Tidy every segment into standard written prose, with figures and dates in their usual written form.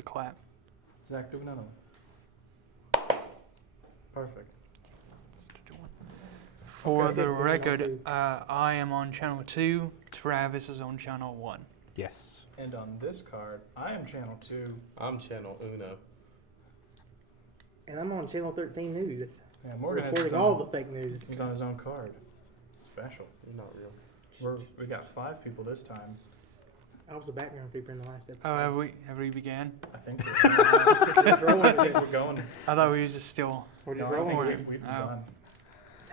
a clap. Zach, do another one. Perfect. For the record, I am on channel 2. Travis is on channel 1. Yes. And on this card, I am channel 2. I'm channel Uno. And I'm on channel 13 News. Yeah, Morgan has his Reporting own, all the fake news. He's on his own card. Special. You're not real. We got 5 people this time. I was a background creeper in the last episode. Oh, have we began? I think Just rolling I think with we're it. going. I thought we were just still. We're just No, I rolling think with it. we've Oh. begun.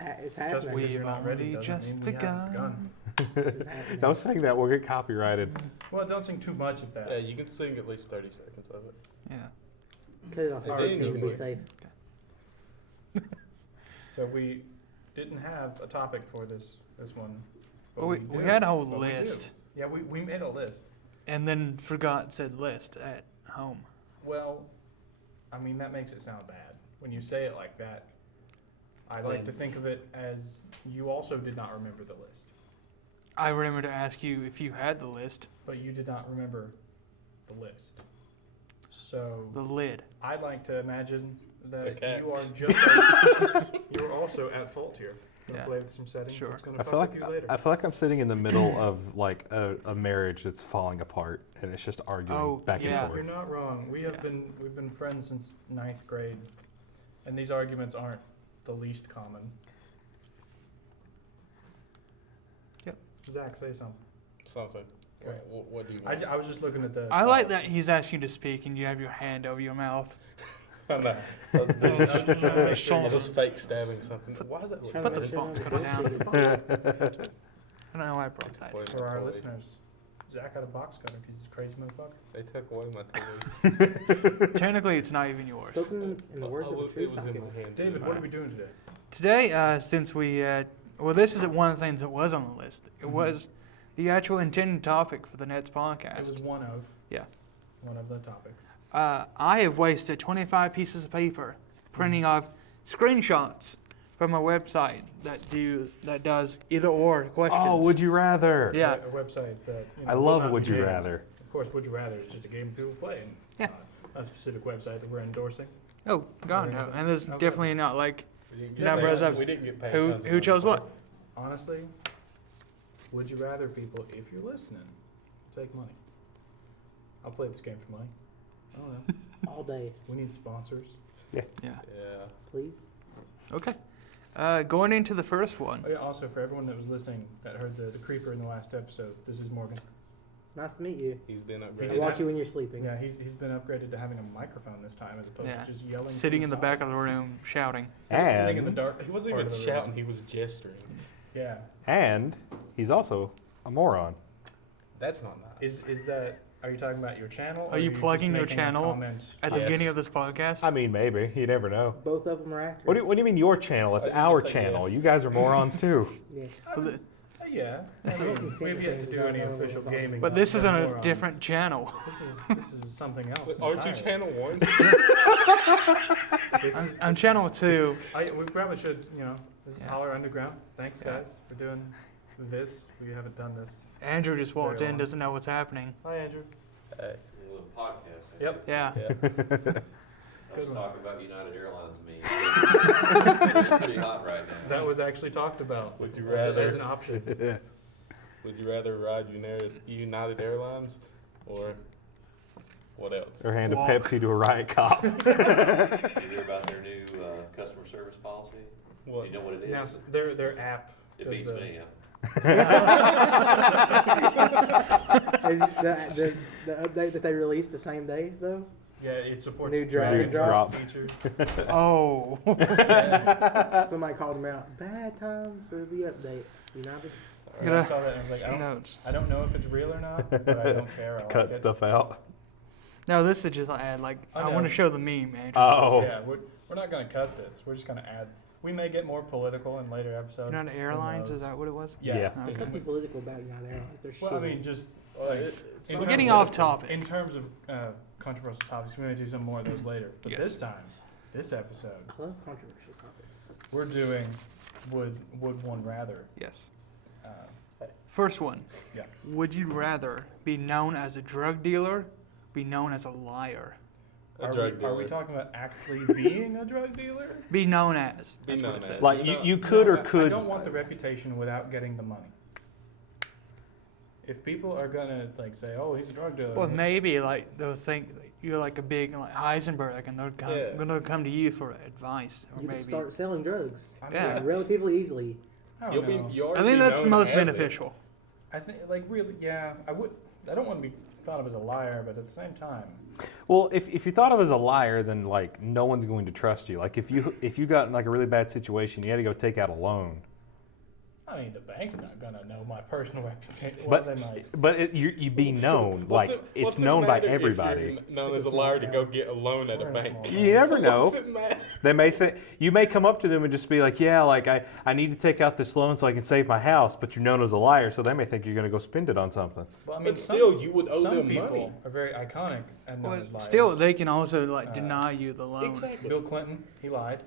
It's Just happening. because you're We've not ready already doesn't just mean we haven't begun. This is happening. Don't sing that. We'll get copyrighted. Well, don't sing too much of that. Yeah, you can sing at least 30 seconds of it. Yeah. Cut it off. They It didn't needs to be even- safe. So we didn't have a topic for this one. but Well, we do. had a whole But we do. list. Yeah, we made a list. And then forgot said list at home. Well, I mean, that makes it sound bad. When you say it like that, I like to think of it as you also did not remember the list. I remember to ask you if you had the list. But you did not remember the list. So The lid. I'd like to imagine that Okay. you are just as, you're also at fault here. Gonna Yeah. play with some settings. Sure. It's gonna I fuck feel with like you later. I feel like I'm sitting in the middle of like a marriage that's falling apart, and it's just arguing Oh, back yeah. and You're forth. not wrong. We've been friends since 9th grade, and these arguments aren't the least common. Yep. Zach, say something. Something. Okay. What do you want? I was just looking at the. I like that he's asking you to speak and you have your hand over your mouth. I know. That's I was just trying to make sure I you was just- fake stabbing something. Why is that look Trying Put to the make sure box I'm cutter down. bullshitted. I don't know why I brought that. Toy For my our toys. listeners, Zach had a box cutter because he's a crazy motherfucker. They took away my toy. Technically, it's not even yours. Spoken in the words of a it true was in socket. my hand. too. David, what are we doing today? Today, since we, well, this is one of the things that was on the list. It Mhm. was the actual intended topic for the Nets It podcast. was one of. Yeah. One of the topics. I have wasted 25 pieces of paper printing off screenshots from a website that does either or questions. Oh, would you rather? Yeah. A website that. I will love not Would be You named. Rather. Of course, Would You Rather is just a game people play. And, Yeah. a specific website that we're endorsing. Oh, God, no. And there's Okay. definitely not like We didn't Yeah, get numbers paid. of We didn't get paid. who tons of who money chose for what. it. Honestly, Would You Rather people, if you're listening, take money. I'll play this game for money. I don't know. All day, We need sponsors. Yeah. Yeah. please. Okay. Going into the first one. Oh, yeah, also, for everyone that was listening that heard the creeper in the last episode, this is Morgan. Nice to meet you. He's been I did upgraded. watch have- you when you're sleeping. Yeah, he's been upgraded to having a microphone this time as opposed Yeah. to just yelling. Sitting in the from back of the room shouting. sitting in the And- dark. He wasn't part even of the room. shouting. He was gesturing. Yeah. And he's also a moron. That's not nice. Is that? Are you talking about your channel? Are you just plugging your making a channel comment? At the Yes. beginning of this podcast. I mean, maybe. You never know. Both of them are accurate. What do you mean your channel? It's You our just say channel. yes. You guys are morons too. Yes. But th- Yeah. I I mean, can we have yet to see do any the official thing. gaming. But on this is on a morons. different channel. This is something else. Wait, aren't you entirely. channel one? This is- I'm this channel is- 2. We probably should, this is Yeah. Holler Underground. Thanks, Yeah. guys, for doing this. We haven't done this. Andrew just walked Very in, long. doesn't know what's happening. Hi, Andrew. Hey. Podcast. Yep. Yeah. Yeah. I was Good one. talking about United Airlines me. It's pretty hot right now. That was actually talked about Would you as rather? an option. Would you rather ride United Airlines or what else? Or hand a Walk. Pepsi to a riot cop. Did you hear about their new customer service policy? What? You know what it Now, is? their app. It does beats the- me. Is the update that they released the same day though? Yeah, it supports New drag drag and and drop drop. features. Oh. Somebody called them out. Bad time for the update. United. And I saw that and I was like, Notes. I don't know if it's real or not, but I don't care. I Cut like it. stuff out. No, this is just an ad. Like, I I know. want to show the meme, Andrew. Oh. Yeah, we're not gonna cut this. We're just gonna add. We may get more political in later episodes. United Who Airlines, knows? is that what it was? Yeah. Yeah. There's Okay. nothing political about United Airlines. They're Well, I shitty. mean, just Well, like, it's in We're terms getting of- off topic. In terms of controversial topics, we're gonna do some more of those later. But Yes. this time, this episode, I love controversial topics. we're doing would one rather. Yes. Uh, First one. Yeah. Would you rather be known as a drug dealer be known as a liar? A drug dealer. Are we talking about actually being a drug dealer? Be known as. Be That's known what it as. says. Like No, you could No, or could. I don't want the reputation without getting the money. If people are gonna like say, "Oh, he's a drug dealer," Well, maybe like they'll think that you're like a big like Heisenberg, and they're Yeah. gonna come to you for advice, or You maybe. can start selling drugs I Yeah. mean, relatively easily. I don't You'll know. be. You I already think that's known most as it. beneficial. I think like really, yeah. I don't want to be thought of as a liar, but at the same time, Well, if you thought of as a liar, then like no one's going to trust you. Like if you got in like a really bad situation, you had to go take out a loan. I mean, the bank's not gonna know my personal reputation. Well, they might. But you be known. What's Like it- it's what's it known by matter if everybody. you're known It's as a a liar to small go town. get a loan at a We're in a bank. small You never know. What's it matter? They may think you may come up to them and just be like, yeah, like I need to take out this loan so I can save my house, but you're known as a liar, so they may think you're going to go spend it on something. Well, I mean, But still, you would owe some them people money. are very iconic and known Well, as liars. still, they can also like Uh, deny you the loan. Exactly. Bill Clinton, he lied.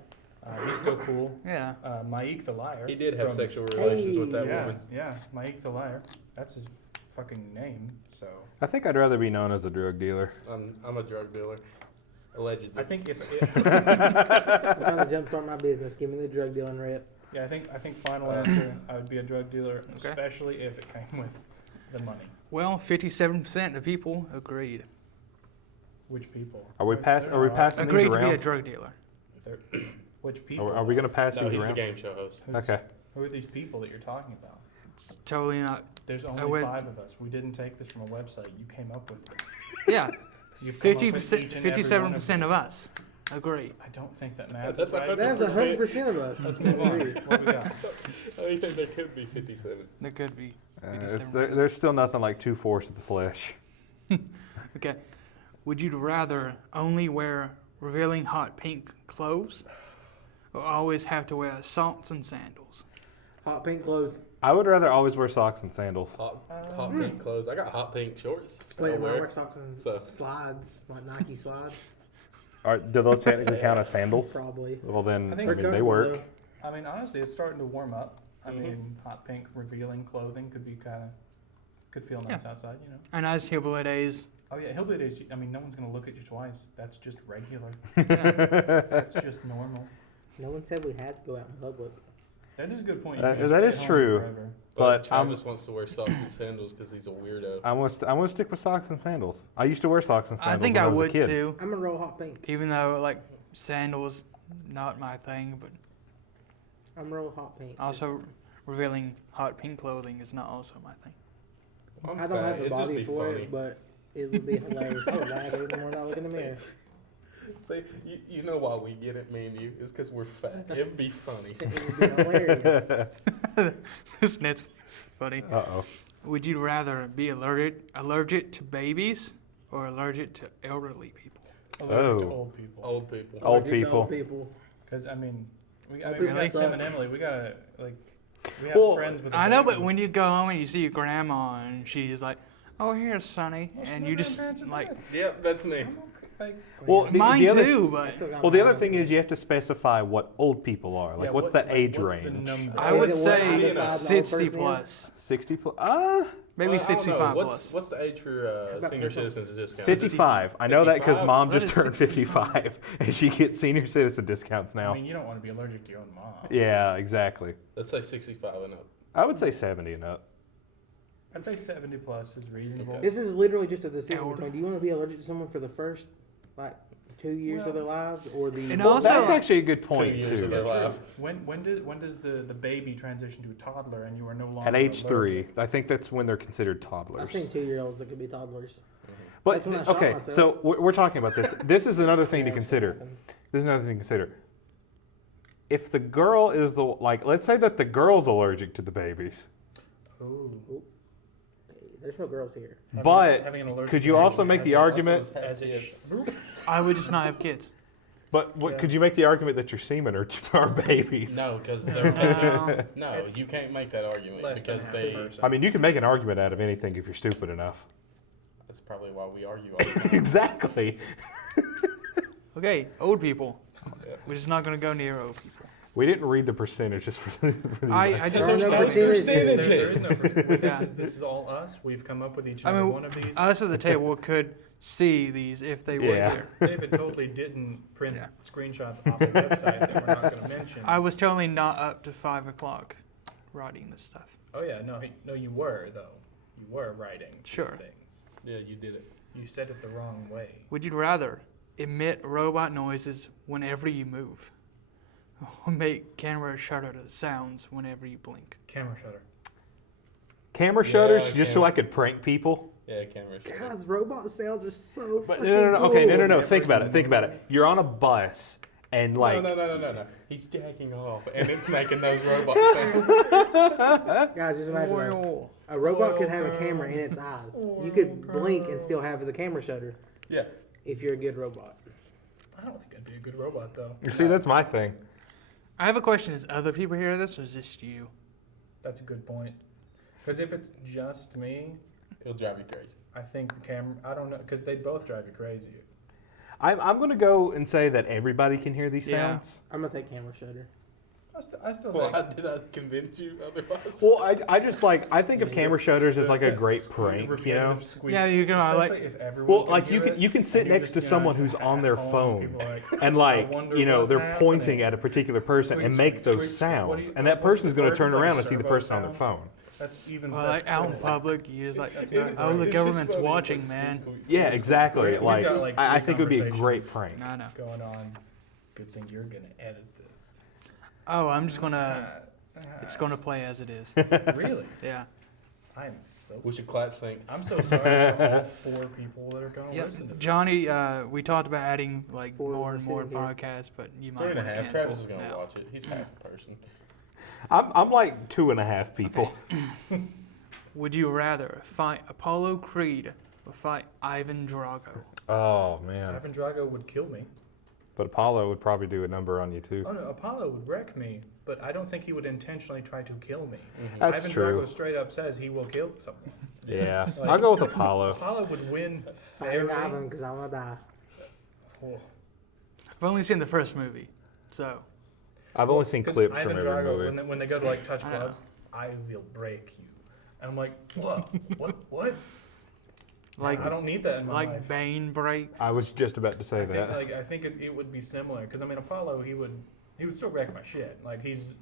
He's still cool. Yeah. Maik the liar. He did have from- sexual relations with that Yeah, woman. yeah, Maik the liar. That's his fucking name. So I think I'd rather be known as a drug dealer. I'm a drug dealer, allegedly. I think I'm trying to jumpstart my business. Give me the drug dealing rep. I think final answer, I would be a drug dealer, Okay. especially if it came with the money. Well, 57% of people agreed. Which people? Are we passing these Agreed to be a around? drug dealer. Which people? Are we going to pass No, these he's the around? game show host. Who's- Okay. Who are these people that you're talking about? It's totally not. There's I only would- 5 of us. We didn't take this from a website. You came up with it. Yeah. You've come up with 50%, each and every one 57% of these. us agree. I don't think that math That's is right. 100%. That's 100% of us. Let's move on. What we got? I think there could be 57. There could be. There's still nothing like 2/4 of the flesh. Okay. Would you rather only wear revealing hot pink clothes, or always have to wear socks and sandals? Hot pink clothes. I would rather always wear socks and sandals. Hot pink clothes. I got hot pink shorts. Wait, I'll I wear. wear socks and So- slides, like Nike slides. Do those technically count as sandals? Probably. Well, then I I think mean, they're they comfortable, work. I mean, honestly, it's starting to warm up. I Mhm. mean, hot pink revealing clothing could be could feel nice outside, you know. And as hillbilly days, Oh yeah, hillbilly days. I mean, no one's gonna look at you twice. That's just regular. yeah. That's just normal. No one said we had to go out in public. That is a good point. You That- can that stay is at home true. forever. But Travis wants to wear socks and sandals because he's a weirdo. I'm gonna stick with socks and sandals. I used to wear socks and I sandals think when I I was would a kid. too, I'm gonna roll hot pink. even though like sandals not my thing, but I'm gonna roll hot pink. also revealing hot pink clothing is not also my thing. I'm I don't fat. have the It'd just body be for funny. it, but it would be hilarious. I would laugh even when I look in the mirror. See, you know why we get it, me and you? It's because we're fat. It'd be funny. It would be hilarious. This net's funny. Uh-oh. Would you rather be allergic to babies or allergic to elderly people? Allergic to Oh. old people. Old people. Old Allergic to people. Old people. Because I mean, we Old got people Tim suck. and Emily. We gotta like, we have Well, friends with. a I know, but baby. when you go home and you see your grandma and she's like, "Oh, here's Sonny," Well, and my you just grandparents are like, dead. Yep, that's me. I'm okay. Like, Well, mine other, too, I but still got Well, the mine. other thing is you have to specify what old people are. Like, yeah, what's what- the age what's the range? number? I Is would it what say either side of the old 60 person is? plus, 60 plus? maybe Well, I don't know. 65 What's, plus. What's the age for about senior people? citizens discount? 55. I know that because 55? mom What just is turned 55 and she gets senior citizen discounts I now. mean, you don't want to be allergic to your own mom. Yeah, exactly. Let's say 65 and up. I would say 70 and up. I'd say 70 plus is reasonable. Okay. This is literally just a decision Elder. between do you want to be allergic to someone for the first, like, 2 years of their lives or the. And Well, also- that's actually a good 2 point, years too. of their life. When does the baby transition to a toddler and you are no longer At age 3, allergic? I think that's when they're considered I've toddlers. seen 2-year-olds that could be toddlers. But That's when I shot okay, myself. so we're talking about this. This is another thing to Yeah, consider. something. This is another thing to consider. If the girl is the like, let's say that the girl's allergic to the babies, Ooh. There's no girls here. but Having an allergic could you reaction also make as the it- argument? as it sh- I would just not have kids. But what Yeah. could you make the argument that your semen are babies? No, because No. they're no. It's You can't make that argument less than because half a they. person. I mean, you can make an argument out of anything if you're stupid enough. That's probably why we argue all the time. Exactly. Okay, old people. Yeah. We're just not gonna go near old people. We didn't read the percentages for the. I next- just There are no don't percentages. There is no. Yeah. This is all us. We've come up with each I other mean, one of these. us at the table could see these if they were Yeah. here. David totally didn't print Yeah. screenshots off the website that we're not going to mention. I was totally not up to 5 o'clock writing this stuff. Oh yeah, no, you were though. You were writing Sure. these things. Yeah, you did it. You said it the wrong way. Would you rather emit robot noises whenever you move, or make camera shutter sounds whenever you blink? Camera shutter. Camera shutters Yeah, just so I could prank people. Yeah, camera shutter. Guys, robot sounds are so But fucking no. Okay, no. cool. Think about it. Think about it. You're on a bus and like. No. He's jacking off, and it's making those robot sounds. Guys, just imagine that. Oil. A robot could have a camera in its eyes. You could blink and still have the camera shutter Yeah. if you're a good robot. I don't think I'd be a good robot though. You see, that's my thing. I have a question. Is other people hear this, or is this you? That's a good point. Because if it's just me, It'll drive you crazy. I think the camera. I don't know, because they'd both drive you crazy. I'm going to go and say that everybody can hear these Yeah. sounds. I'm gonna take camera shutter. I still Well, think. did I convince you otherwise? Well, I just like I think of camera shutters as like a great prank, you know. repetitive squeak, Yeah, you can, especially like- if everyone Well, can like hear it, you can sit and you're next just, to you know, someone just who's on their at home, phone people are like, and "I like wonder you know what's they're happening." pointing at a particular person Squeak, and make squeak, those squeak, squeak. What do sounds, you- and that what- person's going to what turn is, like, around a and see the servo person on their sound? phone. That's even. Well, that's like out in still- public, you just like, That's oh, not- the it's government's funny, watching, like, man. squeak, squeak, Yeah, squeak, exactly. We've Like got, like, I three think it would be a great conversations. prank. I know. going on. Good thing you're gonna edit this. Oh, I'm just gonna. It's gonna play as it is. Really? Yeah. I am so. We should clap sync. I'm so sorry for all 4 people that are gonna Yep. listen to this. Johnny, we talked about adding like 4 more and more sitting here. podcasts, but you might 3.5. want to cancel Travis is gonna now. watch it. He's half a person. I'm like 2.5 people. Would you rather fight Apollo Creed or fight Ivan Drago? Oh man, Ivan Drago would kill me. but Apollo would probably do a number on you too. Oh no, Apollo would wreck me, but I don't think he would intentionally try to kill me. That's Ivan true. Drago straight up says he will kill someone. Yeah, Like- I'll go with Apollo. Apollo would win Fire fairly. Ivan, because I wanna die. Oh. I've only seen the first movie, so I've only seen 'Cause clips Ivan from every Drago, movie. when they go to like touch I know. gloves, I will break you. And I'm like, what? What? like I don't need that in my like life. Bane break. I was just about to say I think, that. like, I think it would be similar because I mean Apollo he would still wreck my shit. Like he's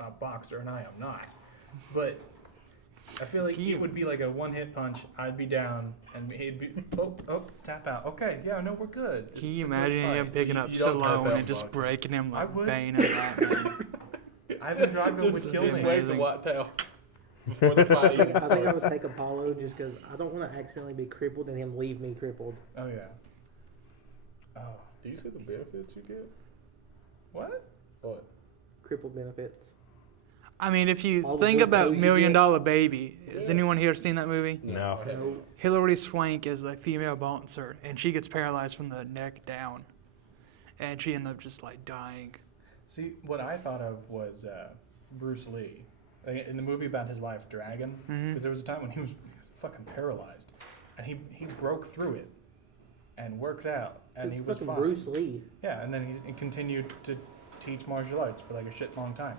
a boxer and I am not. But I feel like You- it would be like a one-hit punch. I'd be down and he'd be tap out. Okay, yeah, no, we're good. Can you It's a good imagine him fight. picking up You don't tap Stallone out and just boxing. breaking him I like would. Bane and Batman? Ivan Drago Just, would kill just me. wave the Amazing. white towel before the fight even I think I would starts. take Apollo just because I don't want to accidentally be crippled and him leave me crippled. Oh yeah. Oh, Do you see the benefits you get? what? What? Crippled benefits. I mean, if you All the think good about clothes you Million get. Dollar Baby, has Yeah. anyone here seen that movie? No. I haven't. No. Hilary Swank is the female bouncer, and she gets paralyzed from the neck down, and she ends up just like dying. See, what I thought of was Bruce Lee in the movie about his life, Dragon. Mhm. Because there was a time when he was fucking paralyzed, and he broke through it and worked out, and It's he was fucking fine. Bruce Lee. Yeah, and then he continued to teach martial arts for like a shit long time.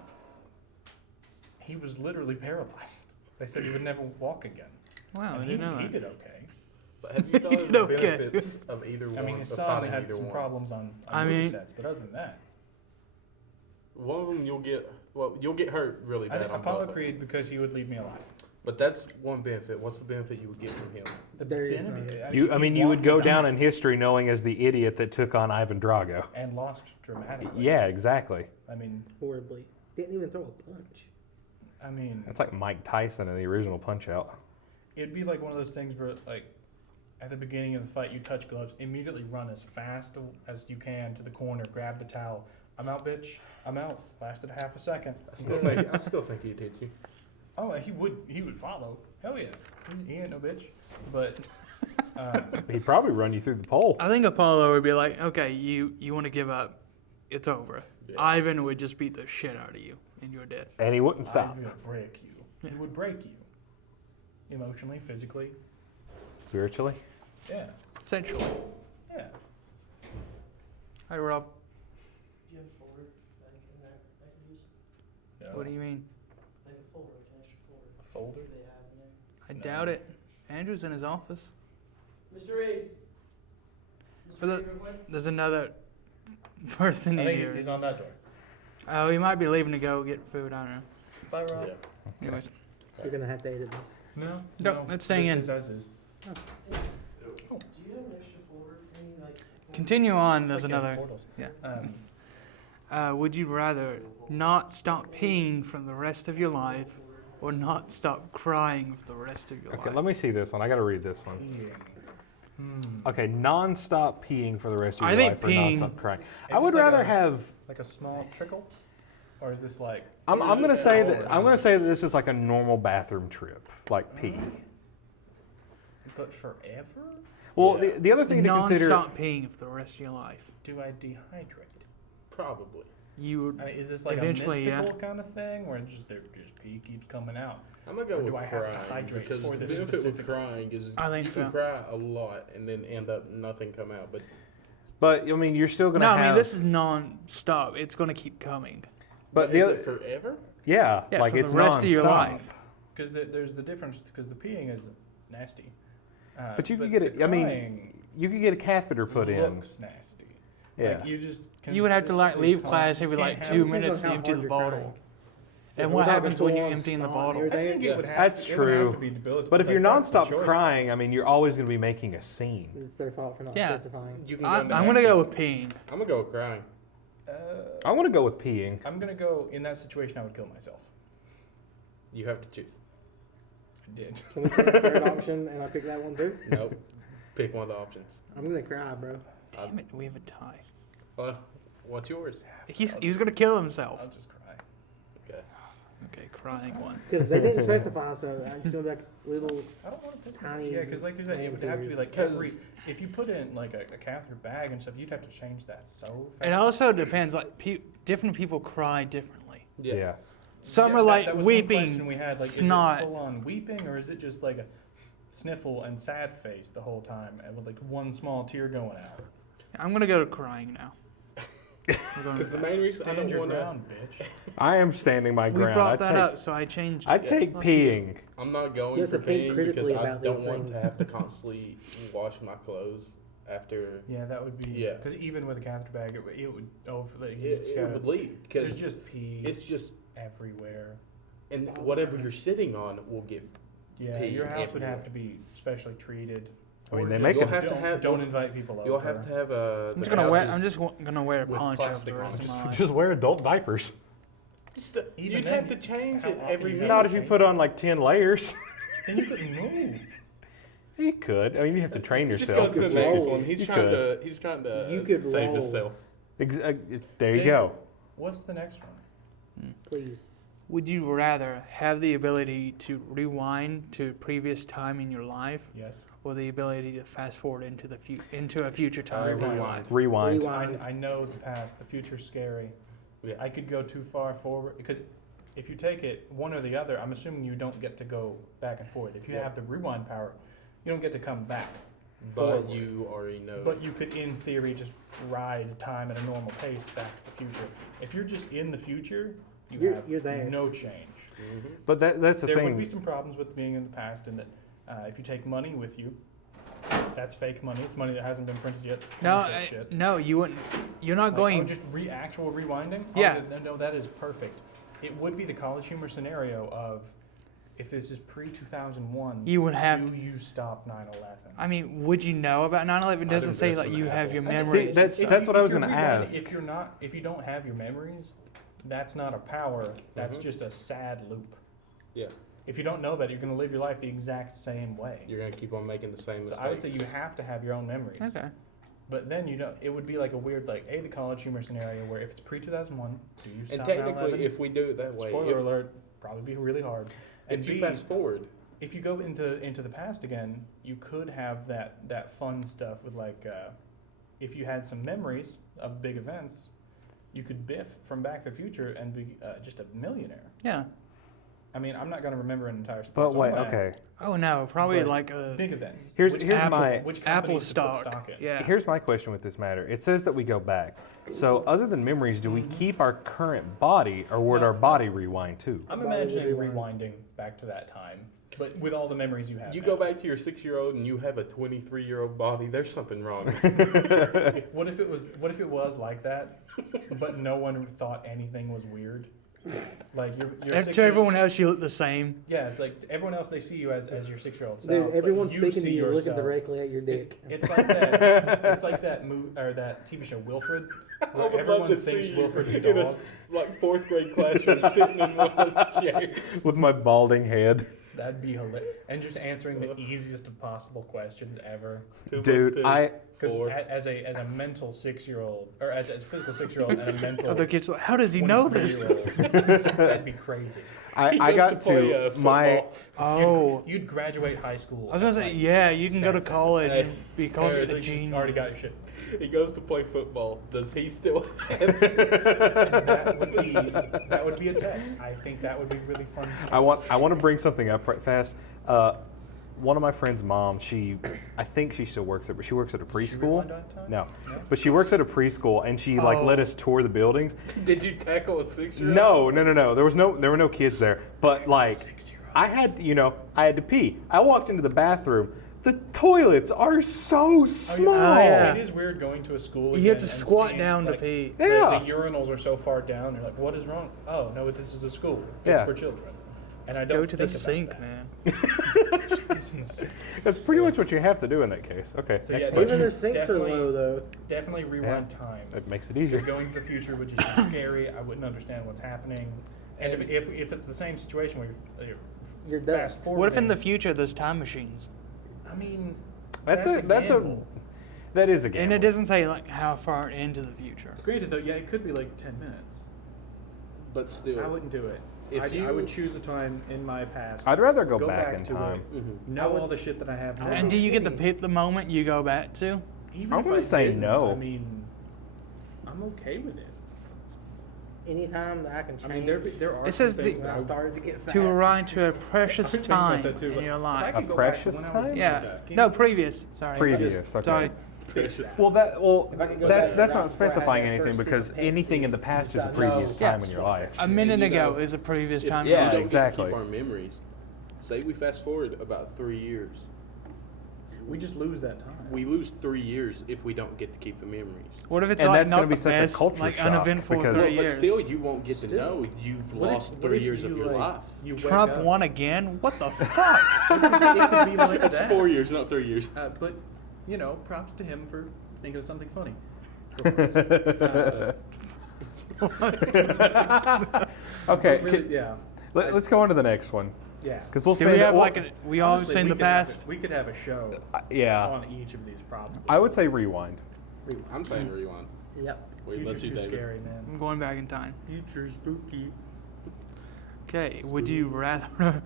He was literally paralyzed. They said he would never walk again. Wow, I and didn't know he that. did okay. But have you thought of did the okay. benefits of either one? I mean, his of son fighting had either some one? problems on I movie mean- sets, but other than that, One of them you'll get hurt really I bad think on Apollo both of them. Creed because he would leave me alive. But that's one benefit. What's the benefit you would get from him? The There is benefit- none. I You, I he mean, you would wanted go to die down in history knowing as the idiot that took on Ivan Drago. and lost dramatically. Yeah, exactly. I mean, Horribly. Didn't even throw a punch. That's like Mike Tyson in the original Punch Out. it'd be like one of those things where, like, at the beginning of the fight, you touch gloves, immediately run as fast as you can to the corner, grab the towel. I'm out, bitch. I'm out. Lasted a half a second. I still think he'd hit you. Oh, he would follow. Hell yeah. He ain't no bitch. But He'd probably run you through the pole. I think Apollo would be like, okay, you want to give up, it's over. Yeah. Ivan would just beat the shit out of you, and you're dead. And he wouldn't stop. I will break you. He would break you. Emotionally, physically. Spiritually. Yeah. Essentially. Yeah. Hi, Rob. Do you have a folder that I could use? Yeah. What do you mean? Like a folder, like an extra folder. A folder? Do they have in there? I No. doubt it. Andrew's in his office. Mr. Reed, There's another person I in think here. he's on that door. Oh, he might be leaving to go get food. I don't know. Bye, Rob. Yeah. Anyways, You're gonna have to edit this. No, No, it's staying this in. Is as is. Do you have an extra folder, any, like? continue on. There's Like, another. portals. Yeah. Would you rather not stop peeing for the rest of your life, or not stop crying for the rest of your Okay, life? let me see this one. I got to read this one. Hmm. Okay, non-stop peeing for the rest of I your think life or peeing- non-stop crying. It's I would just like rather a- have. Like a small trickle, or is this like? I'm gonna say that this is like a normal bathroom trip, like pee. But forever? Well, Yeah. the other thing to consider. Non-stop peeing for the rest of your life. Do I dehydrate? Probably. You would I mean, is this like Eventually, a yeah. mystical kind of thing, where it's just pee keeps coming out? I'm gonna go Or do with I have to crying hydrate because for the this benefit with specific- crying is I think you can so. cry a lot and then end up nothing come out. But I mean, you're still gonna No, have. I mean this is non-stop. It's going to keep coming. But is the other, it forever? yeah, Yeah, like for it's the rest of your non-stop. life. Because there's the difference. Because the peeing is nasty. But you could the get it. I mean, crying you could get a catheter put in. looks nasty. Yeah. Like you just. You would have to like leave consistently class every can't like have 2 it. Depends on minutes to how empty hard the you're bottle. crying. And We're what talking happens when you full on empty the snot bottle? and I everything. think it would have. That's it would have true. to be debilitating. But if you're Like, that's the nonstop choice. crying, I mean, you're always going to be making a scene. It's their fault for not Yeah. specifying. You can I'm go going to go with peeing. I'm gonna go with crying. I want to go with peeing. I'm gonna go in that situation. I would kill myself. You have to choose. I did. Can we pick a third option and I pick that one too? Nope. Pick one of the options. I'm gonna cry, bro. Damn it, we have a tie. Well, what's yours? He was going to kill himself. I'll just cry. Okay. Okay, crying one. Because they didn't specify, so I'm just gonna be like little. I don't want to pick Tiny Yeah, because like you said, it would have to be like 'Cause- every. If you put in like a catheter bag and stuff, you'd have to change that so fast. It also depends. Like different people cry differently. Yeah. Some Yeah, are like that was one question weeping, we had, like, snot. Is it full on weeping, or is it just like a sniffle and sad face the whole time, and with like one small tear going out? I'm going to go to crying now. We're going Because with the that. main reason I Stand don't your want to, ground, bitch. I am standing my We ground. brought that up, so I changed it. I take Fuck peeing. I'm not You going have for to think peeing because critically I about don't these want to things. have to constantly wash my clothes after. Yeah, that would be. Yeah. Because even with a catheter bag, it would over. Like, you It, just it gotta- would leak There's because just pee it's just everywhere. and whatever you're sitting on will get. Yeah, Pee your house would everywhere. have to be specially treated. I mean, Or they just make You'll it- have to don't, have- don't invite people over. You'll have to have a. I'm just gonna wear. I'm just gonna wear a with poncho for plastic the rest on of it. my life. Just wear adult diapers. Even You'd then, have to change how it often every you minute. have Not if you put on like 10 layers. Then you couldn't move. You could. I mean, you have to train Just yourself. go to the could next roll. one. He's You trying could. to. He's trying to You could save roll. himself. There you Dave, go. What's the next one? Please. Would you rather have the ability to rewind to a previous time in your life, Yes. or the ability to fast forward into a future time in your Rewind. life? Rewind. Rewind. I know the past. The future's scary. Yeah. I could go too far forward because if you take it one or the other, I'm assuming you don't get to go back and forth. If you Yeah. have the rewind power, you don't get to come back. But forward. you already know. But you could, in theory, just ride time at a normal pace back to the future. If you're just in the future, You're there. no change. Mhm. But that's the There thing. would be some problems with being in the past, in that if you take money with you, that's fake money. It's money that hasn't been printed yet. It's No, counterfeit shit. no, you wouldn't. You're not Like, going. oh, just actual rewinding? Yeah. Oh, no, that is perfect. It would be the college humor scenario of if this is pre-2001, You would have. do you stop 9/11? I mean, would you know about 9/11? It doesn't I'd say invest like in you have Apple. your I think- memories. See, that's If what you- I was if you're gonna rewinding- ask. If you don't have your memories, that's not a power. That's Mhm. just a sad loop. Yeah. If you don't know that, you're going to live your life the exact same way. You're gonna keep on making the same So mistakes. I would say you have to have your own memories. Okay. But then you don't. It would be like a weird, like, the college humor scenario where if it's pre-2001, do you stop And technically, 9/11? if we do it that way, Spoiler alert, probably be really hard. And if you B, fast forward, if you go into the past again, you could have that fun stuff with like, if you had some memories of big events, you could biff from Back to the Future and be just a millionaire. Yeah. I mean, I'm not going to remember an entire. But sports wait, almanac. okay. Oh no, probably But like a Big events. Here's Which here's Apple- my Which Apple companies to put stock. stock in. Yeah. here's my question with this matter. It says that we go back. So other than memories, do we keep our current body, or would No. our body rewind too? I'm Body imagining rewind. rewinding back to that time. But with all the memories you have. You now. go back to your 6-year-old and you have a 23-year-old body. There's something wrong. What if it was like that, but no one thought anything was weird? Like you're To everyone else, you look the same. Yeah, it's like everyone else they see you as your 6-year-old self. Dude, but everyone's you speaking see to you, looking yourself. directly at your dick. It's like that. It's like that movie or that TV show Wilfred, I where would love everyone to thinks see Wilfred's a you in a dog. like 4th grade classroom sitting in one of those chairs. With my balding head. That'd be hilarious. And just answering the easiest of possible questions ever. Dude, Because as a mental 6-year-old, or as a physical 6-year-old and a mental Other kids are like, how does he know this? 23-year-old, that'd be crazy. I got to my football. Oh. You'd graduate high school. I was gonna at, say, like, yeah, you can go to 7. college Hey. and be Or called at a least you genius. already got your shit. He goes to play football. Does he still have That would be a test. I think that would be really fun. I want to bring something up right fast. One of my friend's moms, I think she still works but she works at a preschool. rewind on time? No, No? but she works at a preschool, and she like let Oh. us tour the buildings. Did you tackle a 6-year-old? No. There were no kids there. But like, I had to pee. I walked into the bathroom. The toilets are so small. yeah. It is weird going to a school. You have to again and squat seeing, down to like, pee. Yeah. The urinals are so far down. You're like, what is wrong? Oh no, this is a school. It's Yeah. for children. And I don't Go to the think about sink, that. man. That's pretty much what you have to do in that case. Okay, So, next yeah, question. Even their sinks are Definitely- low though. Definitely rewind time. It makes it easier. Because going to the future would just be scary. I wouldn't understand what's happening. And if it's the same situation where You're fast dust. forward. What if in the future there's time machines? I mean, That is a game. And it doesn't say like how far into the future. Granted though, yeah, it could be like 10 minutes. But still. I wouldn't do it. If I would choose a time in my past. I'd rather go back back in to time. Mhm. Know all the shit that I have now. And do you get to pick the moment you go back to? Even I'm if gonna I say didn't, no. I mean, I'm okay with it. Anytime that I can change. I mean, there are It some says things when that I started to get fat. To arrive to a precious I was thinking about time that too, in but your if I life. could A go back to precious when I was time? Yeah. skinny- No, previous. Sorry. Previous. Okay. Sorry. Precious. Well, If I could go that's back not to where I specifying had that anything first because sip of anything in the Pepsi, past is a no. previous Yeah. time in your life. A minute you ago know, is a previous If time. we Yeah, don't exactly. get to keep our memories, say we fast forward about 3 years. We just lose that time. We lose 3 years if we don't get to keep the memories. What if it's And like that's not gonna be the such a best, culture like shock uneventful because- 3 But But years? still, you won't get to Still. know you've What if- lost what 3 if years of you, your like, life. you wake Trump up- won again? What the fuck? It could be like That's that. 4 years, not 3 years. But props to him for thinking of something funny. Okay, Really, yeah, let's go on to the next one yeah. because we'll Do spend. we have well, like we all Honestly, seen we the could have past? we could have a show yeah, on each of these probably. I would say rewind. I'm saying rewind. Yep. Wait, Future's let's you, too David. scary, man. I'm going back in time. Future spooky. Okay, would you rather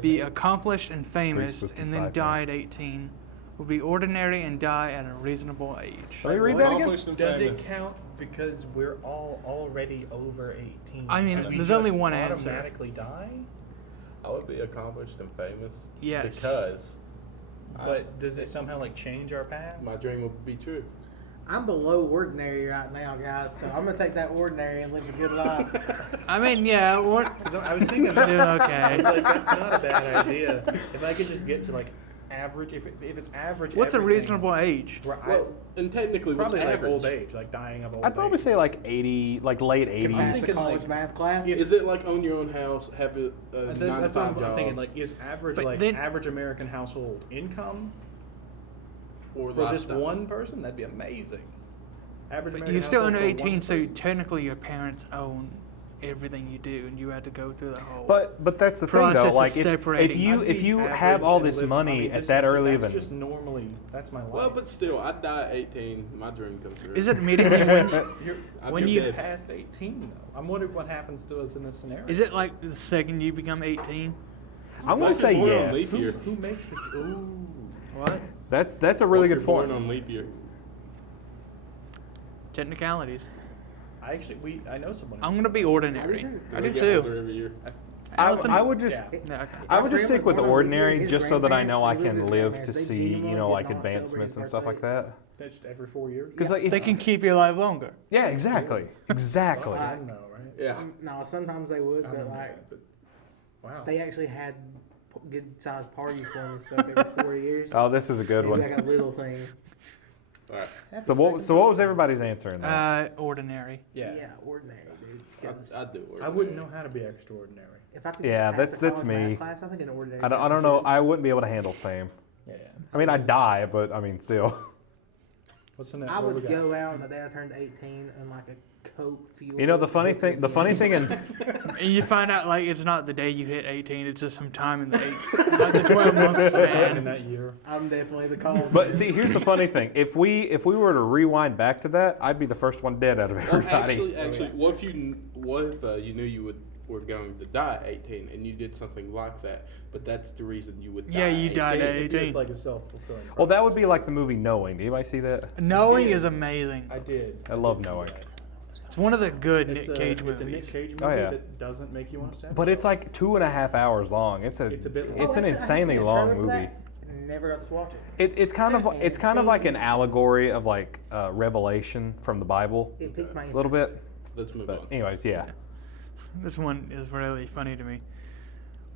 be accomplished and famous spooky and then 5 die at 18, or be ordinary and die at a reasonable age? Let me read that again. Accomplished and Does famous. it count because we're all already over 18? I mean, Do we there's only just one answer. automatically die? I would be accomplished and famous. Yes. Because But does it somehow like change our path? my dream would be true. I'm below ordinary right now, guys. So I'm gonna take that ordinary and live a good life. I mean, yeah, what? I was thinking Doing I okay. was like, that's not a bad idea. If I could just get to like average, if it's average, What's a everything, reasonable age? Where Well, and technically, what's probably like average? old age, like dying of old I'd probably age. say like 80, like late 80s. I'm Pass the thinking, college like, math class. Is it like own your own house, have a And 9 then to that's 5 what job, I'm thinking. Like, is average But like then- average American household income or for this lifestyle? one person? That'd be amazing. Average But American you're still household under for one 18, so person? technically your parents own everything you do, and you had to go through the whole. But that's the thing though. Process of Like if separating. you I'd if be you average have all and this live- money I mean, at this that is- early of that's an just normally that's my life. Well, but still, I'd die at 18. My dream comes true. is it immediately when you, You're, I'm when your you- dad. past 18 though, I'm wondering what happens to us in this scenario. is it like the second you become 18? I'm gonna Unless you're say born on yes. leap year. who makes this? Ooh. What? That's a really Or if good you're born point. on leap year. Technicalities. I know someone. I'm gonna be ordinary. I do We get too. older every year. Allison- I would just Yeah. Yeah, okay. I would just friend stick was with the born on leap year, ordinary his just so that I know I grandparents, can they live live to with his see grandparents, they like did not advancements celebrate and his stuff like birthday. that. That's every 4 years. Because like They can keep your life longer. yeah, exactly, exactly. I know, right? Yeah. No, sometimes they would, I but know like that, but wow. they actually had good sized party for me and stuff every 4 years. Oh, this is a good Maybe one. like a little thing. All right. So what was everybody's answer in that? Ordinary. Yeah. Yeah, ordinary, dude. 'Cause I'd do it. I wouldn't know how to be extraordinary. if I could Yeah, just pass that's a college me. math class, I think an ordinary. I person don't know. should. I wouldn't be able to handle fame. Yeah. I mean, I'd die, but I mean, still. What's the next? I what would we got? go out on the day I turned 18 and like a Coke fuel. You know, the funny thing, in And you find out like it's not the day you hit 18; it's just some time in the like the 12 months in span. that year. I'm definitely the cause. But see, here's the funny thing. If we were to rewind back to that, I'd be the first one dead out of Well, everybody. actually, what if you knew you were going to die at 18 and you did something like that, but that's the reason you would die. Yeah, you died at It's 18. like a self-fulfilling. Well, that would be like the movie Knowing. Did anybody see that? Knowing did. is amazing. I did. I love did see Knowing. that. It's one of the good It's Nick Cage It's a Nick movies. Cage movie Oh, yeah. that doesn't make you want to stab But it's yourself. like 2.5 hours long. It's a It's a bit long. it's an actually, I insanely seen a long trailer for movie. that. Never got to watch it. It's kind of like an allegory of like Revelation from the Bible, It piqued my a interest. little bit. Let's move But on. anyways, yeah. This one is really funny to me.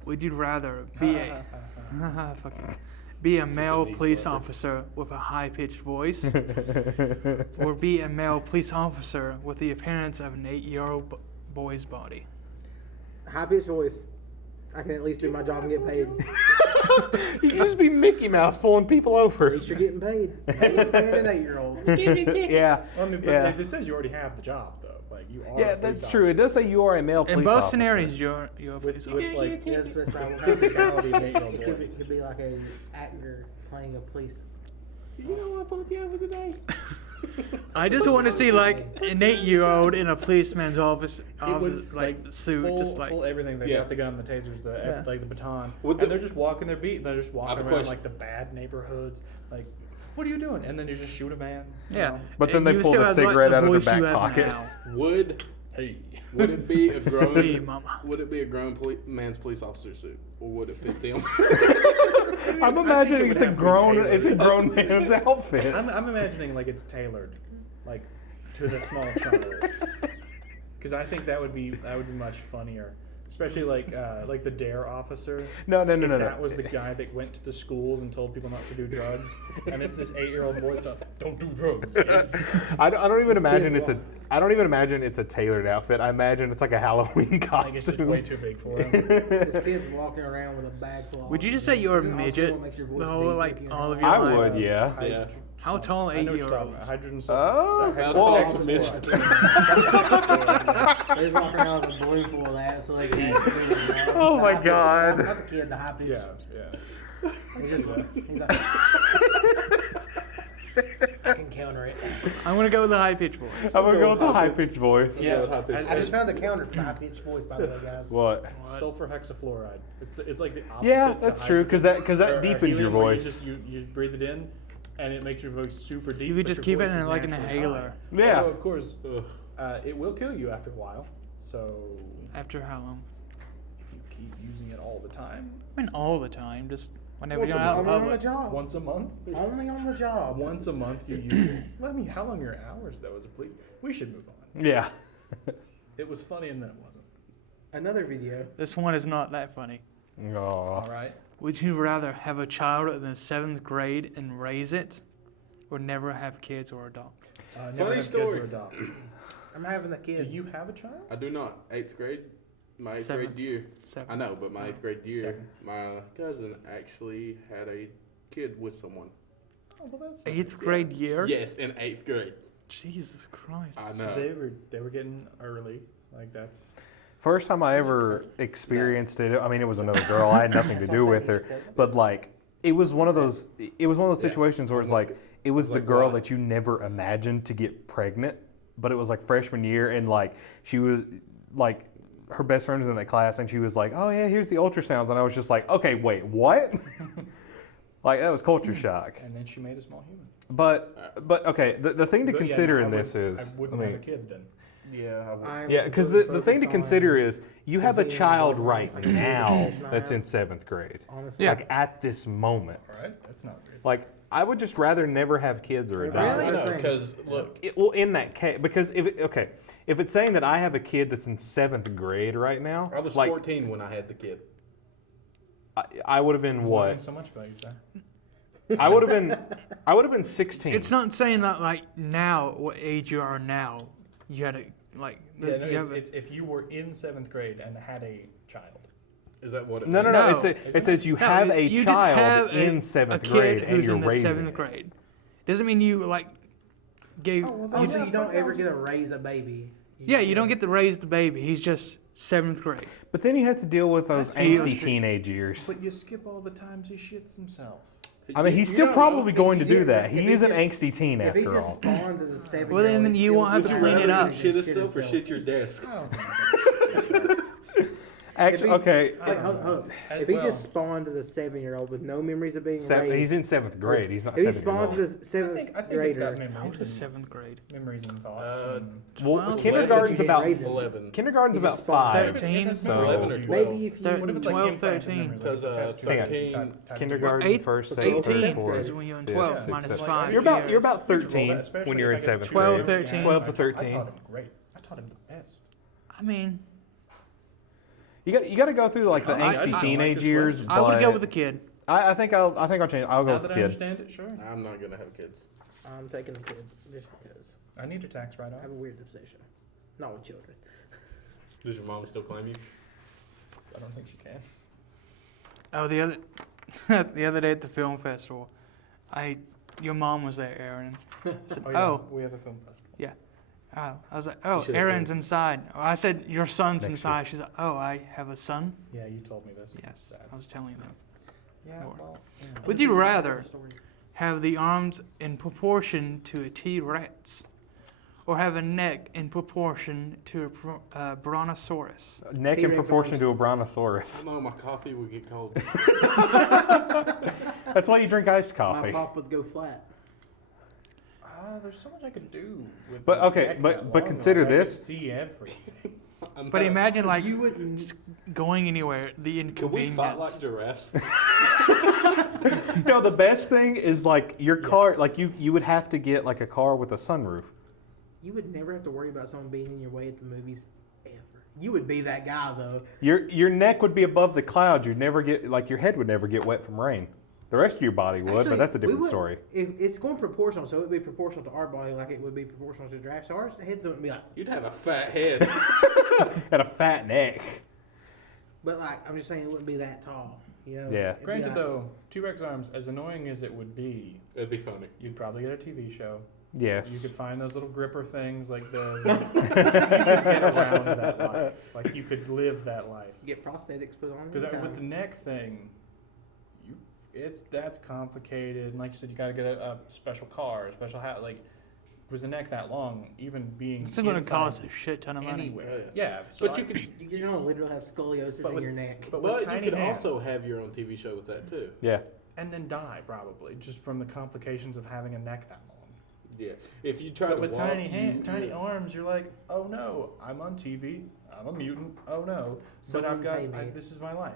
Would you rather be a fuck it. Be a male knee police slapper. officer with a high-pitched voice, or be a male police officer with the appearance of an 8-year-old boy's body? High pitched voice. I can at least do my job and get paid. You just be Mickey Mouse pulling people At over. least you're getting paid. Nobody's paying an 8-year-old. Yeah, I mean, but yeah. this says you already have the job, though. Like you are. Yeah, a police that's true. It does say you are a male police In both officer. scenarios, you're a police With officer. like It does specify what physicality of an 8-year-old It could boy. be, could be like a actor playing a police. You know what I put the other today? I just want to see like an 8-year-old in a policeman's office, It would like suit, full, just like full everything. They Yeah. got the gun, the tasers, the Yeah. like the baton, Would and the- they're just walking their beat. They're just I walking have a around question. like the bad neighborhoods. Like, what are you doing? And then you just shoot a man. you yeah. know? But then they You pull still the have, like, cigarette out of their voice you back have pocket. now. Would Hey. would it be a Hey, grown mama. would it be a grown man's police officer suit, or would it fit them? I'm it imagining would it's a have to be grown tailored. man's outfit. I'm imagining like it's tailored, like to the small child. Because I think that would be much funnier, especially like the DARE officer. No. If no. that was the guy that went to the schools and told people not to do drugs, and it's this 8-year-old boy that's like, don't do drugs, kids. I don't even These imagine kids I don't even imagine it's a tailored outfit. I imagine it's like a Halloween I think it's just costume. way too big for him. This kid's walking around with a bag full of Would you just say oxygen. you're a Isn't oxygen midget? what makes your voice The whole, deep like, if you're all of not? your I life? would, yeah. Yeah. How tall are I know what you're talking 8-year-olds? about. Hydrogen Oh, sulfide. well, They just walk around with a balloon full of that so they can actually do it. Oh my God. Not the kid, the high pitch. Yeah, yeah. He's just, he's like, I can counter it. I'm gonna go with the high pitched voice. I'm gonna go with the high pitched voice. Yeah, high pitch. I just found the counter for the high pitched voice, by the way, guys. What? Sulfur hexafluoride. It's like the opposite. Yeah, to that's true. Because hydrogen. that Or deepens your helium where voice. You breathe it in, and it makes your voice super deep. You could but just your keep it voice in is like an naturally inhaler. high. Yeah. Although, of course, Ugh. it will kill you after a while. So After how long? if you keep using it all the time, I mean, all the time. Just whenever Once you're a out in Only on the public. job. once a month. Only on the job. Once a month you use it. Well, I mean, how long are your hours though as a police? We should move on. Yeah. It was funny and then it wasn't. Another video. This one is not that funny. Aw. All right. Would you rather have a child in the 7th grade and raise it, or never have kids or adopt? Never Funny have story. Kids or adopt. I'm having a Do kid. you have a child? I do not. 8th grade. My 8th Seventh. grade year. 7th. I know, but my 8th grade year, Second. my cousin actually had a kid with someone. Oh, well, that's 8th grade year? Yes, in 8th grade. Jesus Christ. I So know. they were getting early. Like that's. First time I ever experienced it, I mean, it was another girl. I had nothing to do with her, but like, it was one of those. It was one of those Yeah. situations where it's like, it was the Like girl what? that you never imagined to get pregnant, but it was like freshman year, and like she was like. Her best friend was in that class, and she was like, "Oh yeah, here's the ultrasounds," and I was just like, "Okay, wait, what?" Like that was culture shock. And then she made a small human. But okay, the thing to But yeah, consider no, in this is, I wouldn't have a kid then. Yeah, I would. I'm yeah, because completely the thing to focused consider on is you have a continuing child to right learn. now It's not that's in out. 7th grade, Honestly. Yeah. like at this moment. All right, that's not good. Like I would just rather never have kids or Really? adopt. I know, That's because look, Well, in that case, because if it's saying that I have a kid that's in 7th grade right now, I was like 14 when I had the kid. I would have been Learning what? so much about you, sir. I would have been 16. It's not saying that like now, what age you are now, you had to like. Yeah, no, you have it's if you were in 7th grade and had a child. Is that what it No. means? It says you have a you just child have in a 7th kid grade and who's you're in the raising 7th it. grade. Doesn't mean you like gave. Also, you don't ever get to raise a baby. You don't get to raise the baby. He's just 7th grade. But then you have to deal with those That's angsty true. teenage years. But you skip all the times he shits himself. I mean, he's You still don't probably know. going to If he do did- that. if He he is an just- angsty teen If he after just all. spawns as a 7-year-old, Well, then you won't have to Would you clean it rather up. him shit himself or shit your desk? Actually, okay. If he just spawns as a 7-year-old with no memories of being raised, He's in 7th grade. He's not if he 7 years spawns old. as a I 7th think it's grader, got I memories. was in And, 7th grade. memories and thoughts. And Well, 12, kindergarten's 11, about 11. kindergarten's He about just spawned. 5. 13, So 11 or 12. maybe if you Thir- what if it's 12, like impacted 13. memories, Because, like test 13 type kindergarten, Eighth- first, so second, third, 18 fourth, is when you're in fifth, 12 sixth, minus seventh. 5 You're about years. 13 especially when you're in if I get 7th 12, grade. 13. 12 to I 13. taught him great. I taught him the best. I mean, You got to go through like the I- angsty I- teenage years. I would but go with the kid. I think I'll change. I'll go Now with the that I kid. understand it, sure. I'm not gonna have kids. I'm taking the kid just because I need a tax I write-off. have a weird obsession. Not with children. Does your mom still claim you? I don't think she can. Oh, the other the other day at the film festival, your mom was there, Aaron. I said, oh, We have a film festival. I was like, oh, should've Aaron's told inside. Oh, I said, your son's Next inside. She's like, oh, I have a son? Yeah, you told me this. Yes, Sad. I was telling them. Yeah, More. well, yeah. Would you rather have the arms in proportion to a T-Rex or have a neck in proportion to a Brontosaurus? Neck in T-Rex proportion arms. to a brontosaurus. I know my coffee would get cold. That's why you drink iced My coffee. pop would go flat. There's so much I could do with But, my okay, neck but- that but long, consider though. I could this. See everything. But imagine like You wouldn't. going anywhere, the Can we fight inconvenience. like giraffes? No, the best thing is like your car. Like you would have to get like a car with a sunroof. You would never have to worry about someone being in your way at the movies ever. You would be that guy though. Your neck would be above the clouds. You'd never get like your head would never get wet from rain. The rest of your body would, Actually, but that's a we different wouldn't- story. If it's going proportional, so it would be proportional to our body, like it would be proportional to giraffes. So our heads wouldn't be like. You'd have a fat head. And a fat neck. But like, I'm just saying, it wouldn't be that tall. You know. Yeah. It'd be Granted, like- though, T-Rex arms, as annoying as it would be, It'd be funny. you'd probably get a TV show. Yes. You could find those little gripper things, like the. You could get around that life. Like you could live that life. get prosthetics put on. Because anytime. with the neck thing, that's complicated. And like you said, you got to get a special car, a special hat. Like, was the neck that long? Even being It's still going to inside cost a shit ton of money. anywhere. Yeah. Yeah, so But you could, You're gonna literally have scoliosis But in with- your neck. but with but you tiny could hands, also have your own TV show with that too. Yeah. and then die probably just from the complications of having a neck that long. Yeah. If you try But to with walk, tiny you, arms, you're like, oh no, I'm on TV. I'm a mutant. Oh no, but Someone I've got pay me. this is my life.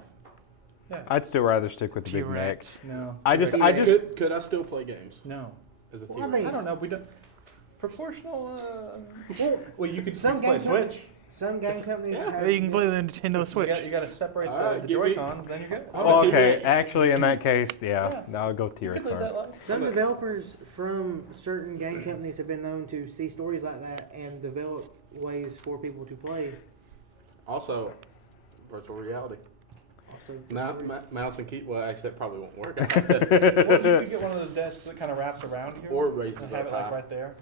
Yeah. I'd still rather stick with the big neck. T-Rex. No. I just could I still play games No. as a Well, I T-Rex? mean- I don't know. We don't. Proportional. Well, Well, you could some play game Switch. some game companies Yeah. have. You can play the Nintendo Switch. You got to separate Alright, the give me- Joy-Cons, then you're good. I'm a okay, T-Rex. actually in that case, yeah, Yeah. no, I'll go You T-Rex could live arms. that life. Some developers from certain game companies have been known to see stories like that and develop ways for people to play. Also, virtual reality. Also, Mouse and key. Well, actually, that probably won't work. Well, you could get one of those desks that kind of wraps around here. Or raises and have up it like high. right there.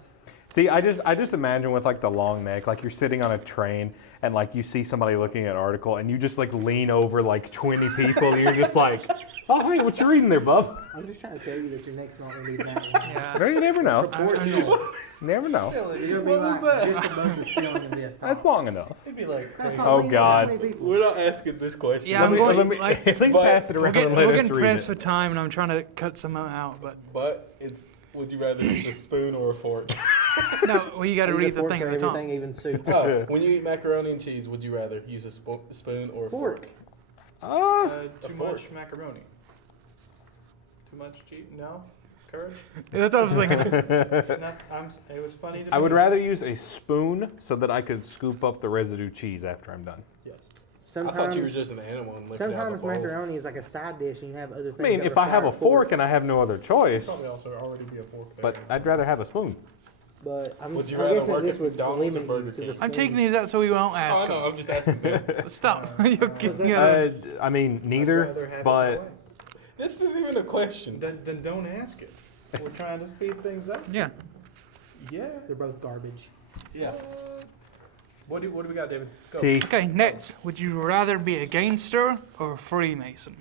See, I just imagine with like the long neck, like you're sitting on a train and like you see somebody looking at an article and you just like lean over like 20 people and you're just like, oh hey, what you reading there, bub? I'm just trying to tell you that your neck's not gonna be that long. Yeah. Well, you never know. Proportional. Never know. Still, You're gonna be like just above the ceiling of this. That's long enough. It'd be like That's crazy. not Oh, leaning God. 20 people. We're not asking this question. Yeah, I'm going, let me like, at least but pass it We're around getting, and let we're us getting read pressed it. for time, and I'm trying to cut some out. But it's. Would you rather use a spoon or a fork? no, well, you got to Use a read the fork thing for at the top. everything, even soup. Oh, when you eat macaroni and cheese, would you rather use a spoon or a fork? Too fork. much macaroni. Too much cheese? No? Courage? That's what I was thinking. It was funny to I me. would rather use a spoon so that I could scoop up the residue cheese after I'm done. Yes. I thought you were Sometimes, just an animal and licking out sometimes the bowl. macaroni is like a side dish, and you have other things. I mean, that if I have require a fork and I have no other choice, Probably also already be a fork there. but I'd rather have a spoon. But I'm Would you I'm rather guessing work this at would McDonald's or limit you Burger to the King? I'm spoon. taking these out so we won't Oh, ask I know. I'm just asking them. Stop. You're that- getting other- I mean, neither, but This isn't even a question. Then don't ask it. We're trying to speed things up. Yeah. Yeah. They're both garbage. Yeah. What do we got, David? Go. T. Okay, next. Would you rather be a gangster or a Freemason?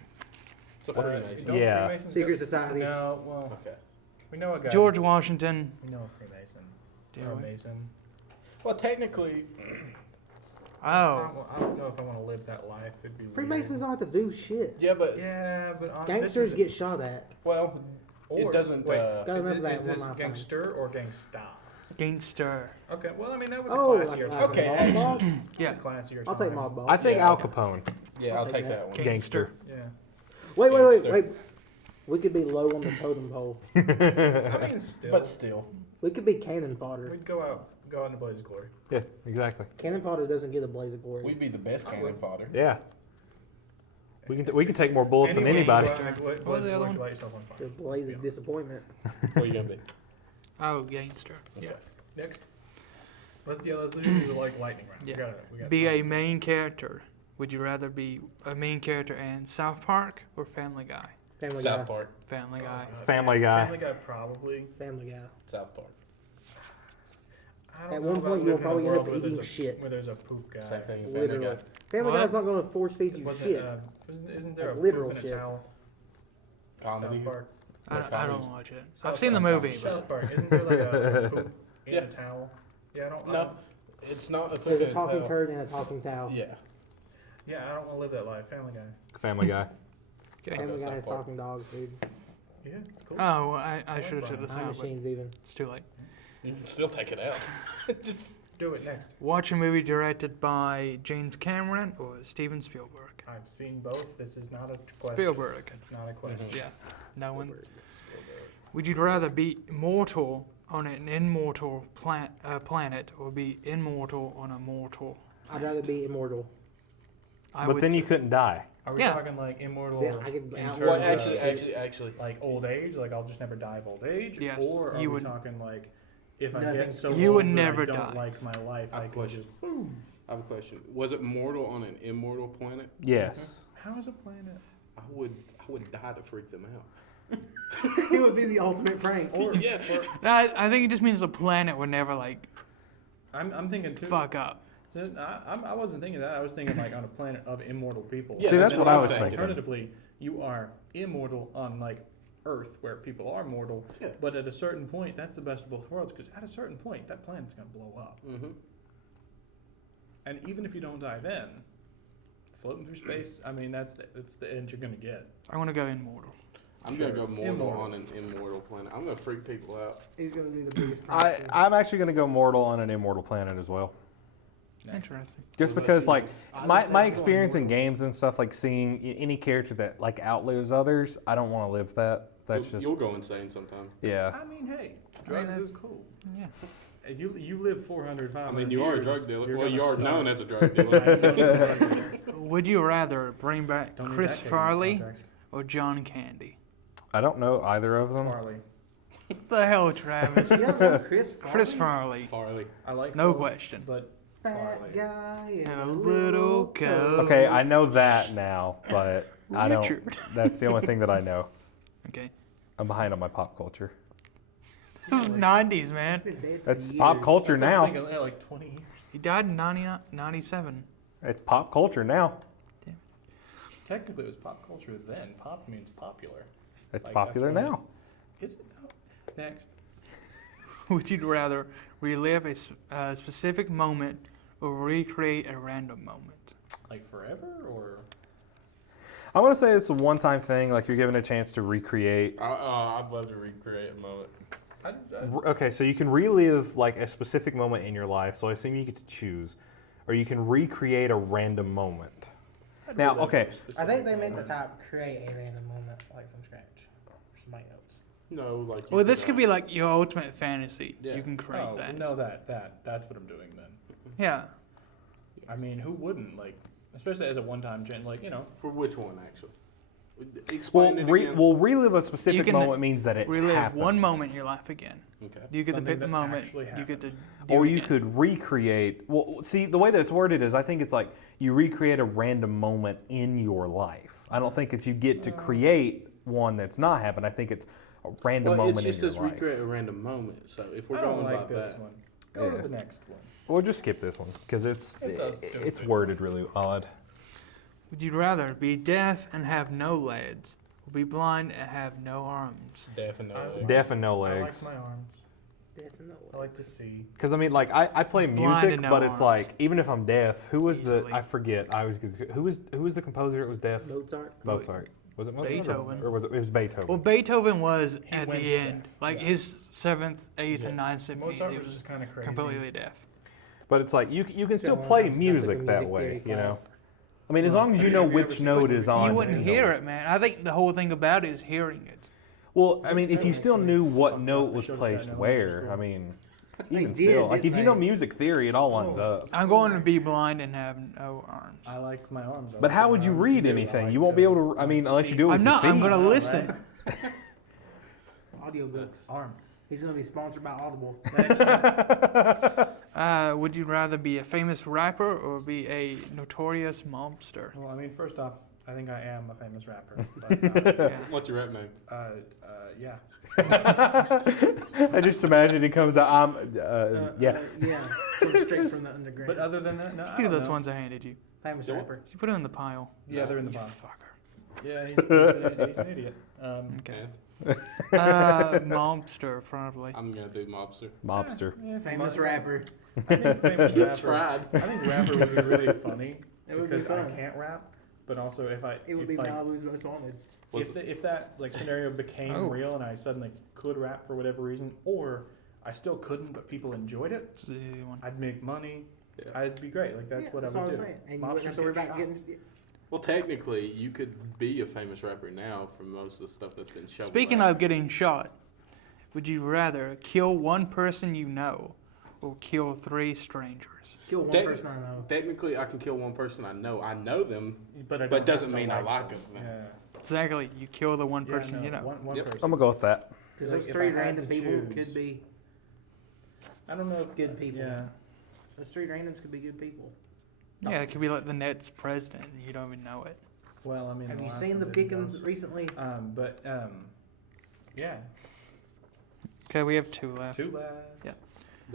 It's a Freemason. Don't Yeah. Freemasons Secret go- Society. No, well, Okay. we know a guy. George Washington. We know a Freemason. Do Or a we? Mason. Well, technically, Oh. I don't know if I want to live that life. It'd be Freemasons weird. don't have to do shit. yeah, but Yeah, but Gangsters get shot at. well, it Or- doesn't. wait, Gotta is, remember it, is that one this last time. gangster or gangsta? Gangster. Okay, well, I mean that was a Oh, classier. like term. Okay, mob actually- boss? Yeah. Classier. I'll take term. mob boss. I think Yeah. Al Capone, Yeah, I'll take that one. gangster. Yeah. Wait. Gangster. We could be low on the totem pole. I mean, still. But still, We could be cannon fodder. We'd go out in the blaze of glory. Yeah, exactly. Cannon fodder doesn't get a blaze of glory. we'd be the best cannon fodder. Yeah. We can take more bullets than Anyway, anybody. What was the other one? light yourself on The fire. blaze of disappointment. What are you gonna be? Oh, gangster. Okay. Next. Let's do these like lightning round. Yeah. We got Be time. a main character. Would you rather be a main character in South Park or Family Guy? Family South Guy. Park. Family Guy. Family Guy. Family Guy probably. Family Guy. South Park. I don't At know one about point, you'll living in a probably end world up where there's eating a- shit. Where there's a poop guy. Same thing. Family Literally. Guy. Family What? Guy's not going to force feed you Wasn't, shit. isn't there Like a literal poop in shit. a towel? Comedy. South Park. I don't comedies. watch it. South I've seen the Park. movie. South But Park. Isn't there like a poop in Yeah. a towel? Yeah, I don't. No, it's not a There's a poop talking towel. turd and a talking towel. Yeah. Yeah, I don't want to live that life. Family Guy. Family Guy. okay. Family South Guy has Park. talking dogs, dude. Yeah, cool. Oh, I like should have took this Time out, but machines even. it's too late. You can still take it out. Just Do it next. Watch a movie directed by James Cameron or Steven Spielberg. I've seen both. This is not a question. Spielberg. It's not a question. Yeah. No one. Would you rather be immortal on an immortal planet or be immortal on a mortal I'd planet? rather be immortal. I But would then you too. couldn't die. Are we Yeah. talking like immortal Yeah, I could in out- terms well, of actually, like old age? Like I'll just never die of old age? Yes, Or are you we would- talking like if I Nothing. get so You old would that never I don't die. like my life, I I have a can question. just boom. I have a question. Was it mortal on an immortal planet? Yes. How is a planet? I would die to freak them out. It would be the ultimate prank. Or, Yeah. or No, I think it just means the planet would never like I'm thinking too. fuck up. So I wasn't thinking that. I was thinking like on a planet of immortal people. Yeah, See, that's And what then I was thinking. Alternatively, you are immortal on like Earth, where people are mortal. Yeah. But at a certain point, that's the best of both worlds. Because at a certain point, that planet's gonna blow up. Mm-hmm. And even if you don't die then, floating through space, I mean that's the end you're gonna get. I want to go immortal. I'm gonna go mortal Immortal. on an immortal planet. I'm gonna freak people out. He's going to be the biggest I, prank. I'm actually going to go mortal on an immortal planet as well. Interesting. Just What about because, you? like, I my, would say my go experience in immortal. games and stuff, like seeing any character that like outlives others, I don't want to live that. That's just You'll go insane sometime. yeah. I mean, hey, mean, drugs is cool. Yeah. You live 400, 500 I mean, you are a years, drug dealer. you're Well, gonna you are start- known as a drug dealer. Would you rather bring back Don't need Chris that taken into Farley context. or John Candy? I don't know either of them. Farley. What the hell, Travis? You don't know Chris Farley? Chris Farley. Farley. I like No both, question. but Fat Farley. guy And a little coat. Okay, I know that now, but I don't. Richard. That's the only thing that I know. Okay. I'm behind on my pop culture. This is 90s, man. He's been dead for That's years. pop culture That's now. something like 20 years. He died in 97. It's pop culture now. Technically, it was pop culture then. Pop means popular. It's Like, popular that's what- now. Is it now? Next. Would you rather relive a specific moment or recreate a random moment? Like forever or? I want to say it's a one-time thing. Like you're given a chance to recreate. I'd love to recreate a moment. Okay, so you can relive like a specific moment in your life. So I assume you get to choose, or you can recreate a random moment. I'd Now, really okay. like a I think specific they meant moment. the type create a random moment, like from scratch. Or somebody else. No, like. you Well, this could, could be like your ultimate fantasy. Yeah. You can create Oh, that. no, that's what I'm doing then. Yeah. I mean, who wouldn't like? especially as a one-time change. Like For which one, actually? Well, Explain it again. relive a specific can moment means that it Relive happened. one moment in your life again. Okay. You get to Something pick the that moment. actually You get to. happened. Do Or it you again. could recreate. Well, see, the way that it's worded is I think it's like you recreate a random moment in your life. I don't think it's you get to create one that's not happened. I think it's a random Well, moment it's just in this your life. recreate a random moment. So if we're I don't going like by this that, one. Go Yeah. to the next one. We'll just skip this one because it's so stupid. worded really odd. Would you rather be deaf and have no legs, or be blind and have no arms? definitely. Deaf and no I legs. like my arms. Definitely. I like to see. Because I mean, like I play Blind music, and no but it's arms. like even if I'm deaf, who was Easily. I forget. Who was the composer that was deaf? Mozart. Mozart. Was it Mozart? Beethoven. Or was it Beethoven? Well, Beethoven was He at went the to end, deaf, like yeah. his 7th, 8th, Yeah. and 9th symphony. Mozart He was was just kind of crazy. completely deaf. But it's like you can still Yeah, play sounds like a music that music way, theory you know. class. I mean, as long as you know Have you ever which seen note the is movie? on. You wouldn't you hear know. it, man. I think the whole thing about it is hearing it. Well, I mean, if you still knew what Fuck note off, was they showed us placed that note in where, school. I mean, They even did, still, like if didn't you know they? music theory, it all lines up. I'm going to be blind and have no arms. I like my arms. I But like how what would my you arms read can do. I anything? like You won't be able to. I mean, unless you do it with I'm your not. feet. I'm going to know, listen. Audiobooks. Arms. He's gonna be sponsored by Audible. Would you rather be a famous rapper or be a notorious mobster? Well, I mean, first off, I think I am a famous rapper. But, Yeah. What's your rap name? yeah. I just imagine he comes out. Yeah. Yeah. Comes straight from the underground. But other than that, no. I Few of don't those know. ones I handed you. Famous Don't- rapper. You put it in the pile. Yeah, they're in the You bottom. fucker. Yeah, he's an idiot. Okay. Yeah. Mobster, probably. I'm gonna do mobster. Mobster. Yeah, Famous rapper. I think famous You rapper. tried. I think rapper would be really funny It would be because I fun. can't rap, but also if I It would if be like Malibu's Most Wanted. if that like scenario became Oh. real and I suddenly could rap for whatever reason, or I still couldn't but people enjoyed it, It's the easy one. I'd make money. Yeah. I'd be great. Like that's Yeah, what that's I all would I'm do. saying. And you Mobsters wouldn't have to worry get about shot. getting. Well, technically, you could be a famous rapper now from most of the stuff that's been shown. Speaking of getting shot, would you rather kill one person you know or kill 3 strangers? Kill one Tec- person I know. technically, I can kill one person I know. I know them. But I But don't doesn't have to mean I like them. them. Yeah. Exactly. You kill the one person no, you know. One Yep. person. I'm gonna go with that. Because Like, those if 3 I had random to people choose- could be I don't know if good people. Yeah. Those 3 randoms could be good people. Yeah, it could be like the Nets president and you don't even know it. Well, I mean. Have you last seen one the didn't Pickens go. recently? Yeah. Okay, we have 2 left. Too bad.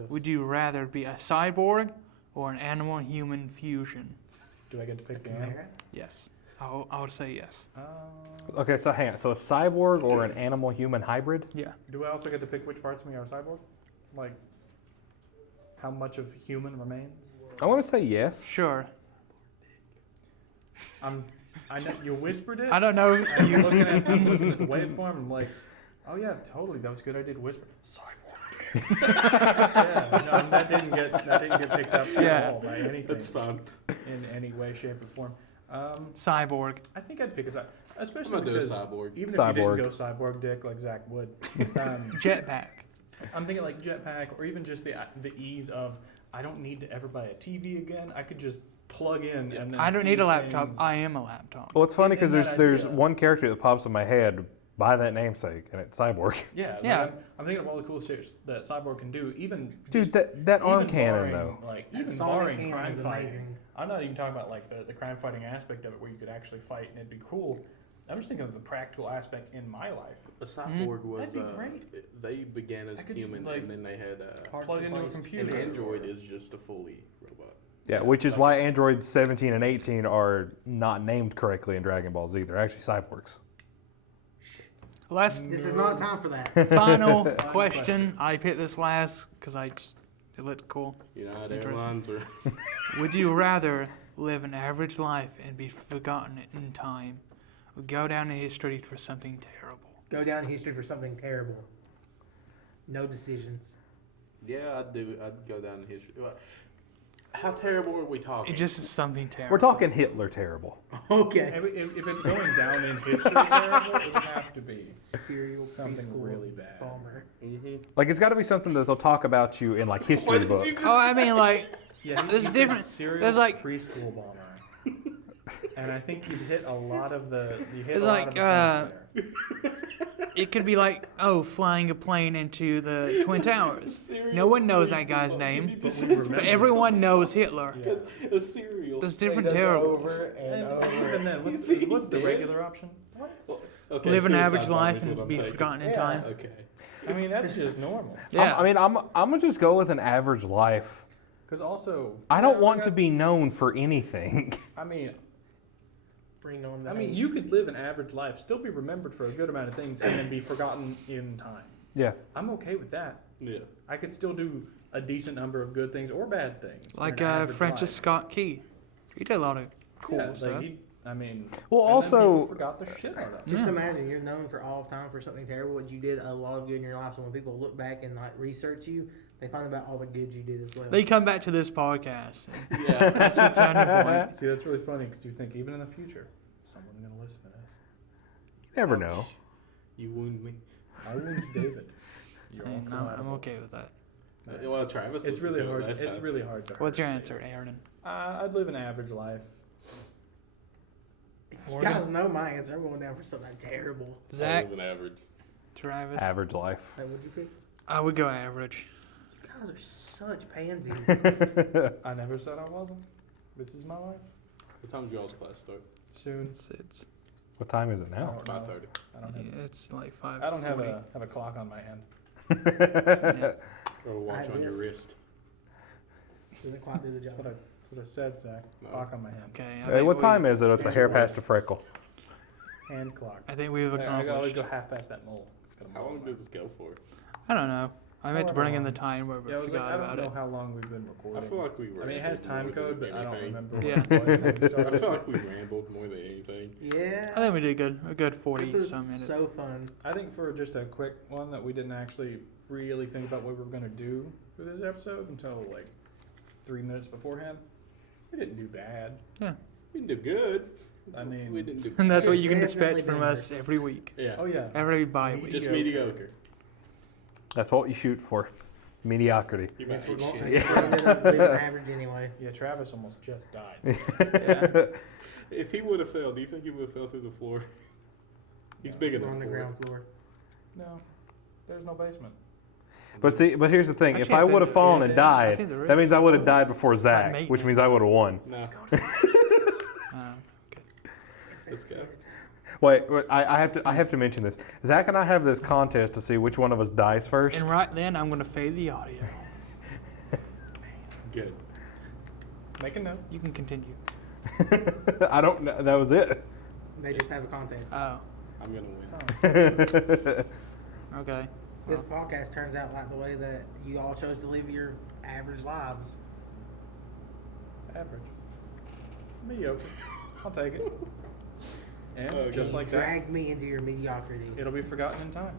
Would you rather be a cyborg or an animal-human fusion? Do I get to The pick the animal? Chimera? Yes. I would say yes. Okay, so hang on. So a cyborg or an animal-human hybrid? Yeah. Do I also get to pick which parts of me are cyborg? Like, how much of human remains? I want to say yes. Sure. I know you whispered it. I don't know. And you're looking at the waveform. I'm like, oh yeah, totally. That was good. I did whisper. Cyborg. Yeah, no, that didn't get picked up Yeah. at all by anything That's fun. in any way, shape, or form. Cyborg. I think I'd pick a cyborg, I'm especially gonna do a because cyborg. even if Cyborg. you didn't go cyborg dick like Zach would, Jetpack. I'm thinking like jetpack or even just the ease of I don't need to ever buy a TV again. I could just plug in and then I don't see need a laptop. things. I am a laptop. Well, it's funny because Isn't there's that one character that pops in my head by that namesake, and it's Cyborg. Yeah, like, Yeah. I'm thinking of all the cool shit that Cyborg can do. Even Dude, just- that arm even cannon barring, though. like That even sonic barring cannon crime is fighting. amazing. I'm not even talking about like the crime fighting aspect of it where you could actually fight and it'd be cool. I'm just thinking of the practical aspect in my life. A cyborg was. That'd be great. They began as I could human, like, and then they had. Plug into a An computer. android is just a fully robot. Yeah, which is why Androids 17 and 18 are not named correctly in Dragon Ball Z. They're actually cyborgs. Last This is not time for that. final Final question. I picked this last because it looked cool. United Interesting. Airlines or Would you rather live an average life and be forgotten in time, or go down in history for something terrible? Go down in history for something terrible. No decisions. yeah, I'd do. I'd go down in history. How terrible are we talking? It just is something terrible. We're talking Hitler terrible. Okay. If it's going down in history terrible, it would have to be Serial something preschool really bad. bomber. Mm-hmm. Like it's got to be something that they'll talk about you in like history What did you books. Oh, I mean, like, Yeah, There's he's different- a serial there's like- preschool bomber. And I think you've hit a lot of the It's points like, there. It could be like, oh, flying a plane into the Twin Towers. No one knows that guy's name, But we remember but everyone knows Hitler. Yeah. A cereal. There's He different does it terribles. over and And over. even then, You think what's the he did? regular option? Okay, Live an suicide average bomber life is what and I'm be taking. forgotten in Yeah. time. Okay. I mean, that's just normal. Yeah. I'm gonna just go with an average life. Because also, I don't want to be known for anything. I mean, Bring on the you hate. could live an average life, still be remembered for a good amount of things, and then be forgotten in time. Yeah. I'm okay with that. Yeah. I could still do a decent number of good things or bad things. in Like an average Francis life. Scott Key. He did a lot of cool Yeah, stuff. I mean, Well, and then also- people forgot the shit out of it. Just Yeah. imagine you're known for all of time for something terrible, but you did a lot of good in your life. So when people look back and like research you, they find about all the good you did as well. They come back to this podcast. Yeah. That's the turning point. See, that's really funny because you think even in the future, someone's gonna listen to this. You never know. You wound me. I wound David. You're all And I'm okay with that. Well, Travis. It's listened really to it hard. last It's time. really hard to. What's hurt your me. answer, Aaron? I'd live an average life. You guys know my answer. I'm going down for something terrible. I Zach, live an average. Travis? Average life. Hey, what'd you pick? I would go average. You guys are such pansies. I never said I wasn't. This is my life. What time does y'all's class start? Soon. It's What time is it I now? don't know. 5:30. I don't have. yeah, it's like 5. I don't have a clock on my hand. Yeah. Or a watch I on your miss- wrist. Doesn't quite do the That's job. what I said, Zach. No. Clock on my hand. Okay. Hey, what time is it? It's a hair past a freckle. Hand clock. I think we've I always accomplished. go half past that mole. It's got a How mole long on does this go for? I don't know. I meant to However bring in the long. time where we it. Yeah, I was like, forgot I don't about know it. how long we've been I recording. feel like we rambled. I mean, it has time more code, than but I don't anything. remember. Yeah. what it was when we I started. feel like we rambled more than anything. Yeah. I think we did good. A good 40 This is some minutes. so fun. I think for just a quick one that we didn't actually really think about what we were going to do for this episode until like 3 minutes beforehand, we didn't do bad. We didn't do good. I mean- we didn't do. And that's what you can Definitely expect from been us worse. every week. Yeah. Oh yeah. Every bye week. Just Mediocre. mediocre. That's what you shoot for. Mediocrity. You Guess might we're eat going shit. to ended up leaving average anyway. Yeah, Travis almost just died. Yeah. If he would have failed, do you think he would have fell through the floor? He's big We're enough on the for ground it. floor. No, there's no basement. But see, but here's the thing: if Actually, I I think would have there fallen is. and I died, think there that is. means I would have died before Zach, which means I would have won. No, Okay. let's go. Wait, I have to mention this. Zach and I have this contest to see which one of us dies first. And right then, I'm going to fade the audio. Good. Make a note. You can continue. I don't know. That was it. They just have a contest. Oh, I'm gonna win. okay. This podcast turns out like the way that you all chose to live your average lives. Average. Mediocre. I'll take it. And Okay. just like that, Drag me into your mediocrity. it'll be forgotten in time.